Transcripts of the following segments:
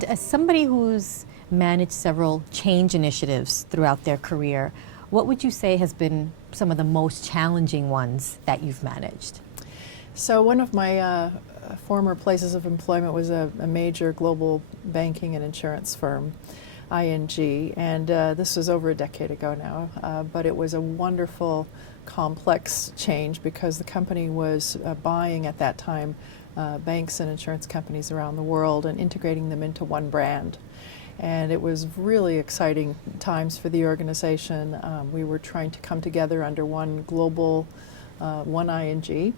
And as somebody who's managed several change initiatives throughout their career, what would you say has been some of the most challenging ones that you've managed? So one of my former places of employment was a major global banking and insurance firm, ING, and this was over a decade ago now, but it was a wonderful, complex change because the company was buying at that time banks and insurance companies around the world and integrating them into one brand. And it was really exciting times for the organization. We were trying to come together under one global, one ING.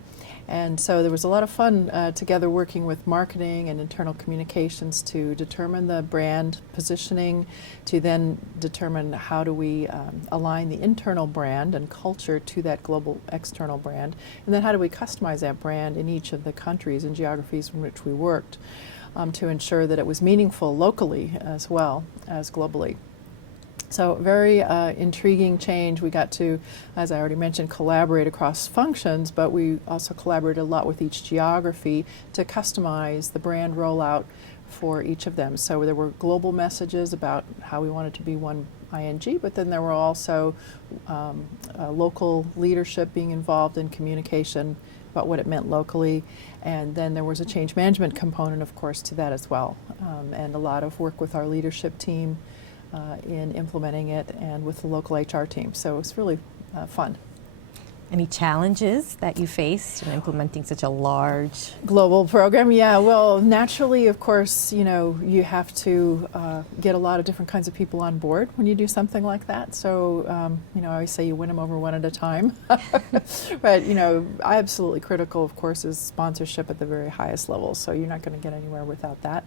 And so there was a lot of fun together working with marketing and internal communications to determine the brand positioning, to then determine how do we align the internal brand and culture to that global external brand, and then how do we customize that brand in each of the countries and geographies in which we worked to ensure that it was meaningful locally as well as globally. So very intriguing change. We got to, as I already mentioned, collaborate across functions, but we also collaborated a lot with each geography to customize the brand rollout for each of them. So there were global messages about how we wanted to be one ING, but then there were also local leadership being involved in communication about what it meant locally. And then there was a change management component, of course, to that as well, and a lot of work with our leadership team in implementing it and with the local HR team. So it was really fun. Any challenges that you faced in implementing such a large global program? Yeah, well, naturally, of course, you know, you have to get a lot of different kinds of people on board when you do something like that. So, you know, I always say you win them over one at a time. But, you know, absolutely critical, of course, is sponsorship at the very highest level. So you're not going to get anywhere without that.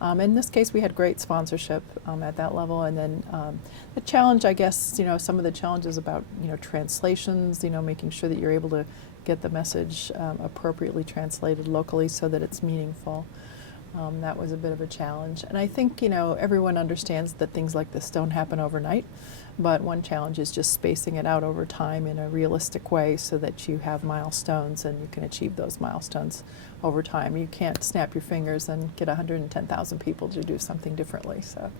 In this case, we had great sponsorship at that level, and then the challenge, I guess, you know, some of the challenges about, you know, translations, you know, making sure that you're able to get the message appropriately translated locally so that it's meaningful. That was a bit of a challenge. And I think, you know, everyone understands that things like this don't happen overnight, but one challenge is just spacing it out over time in a realistic way so that you have milestones and you can achieve those milestones over time. You can't snap your fingers and get 110,000 people to do something differently. So.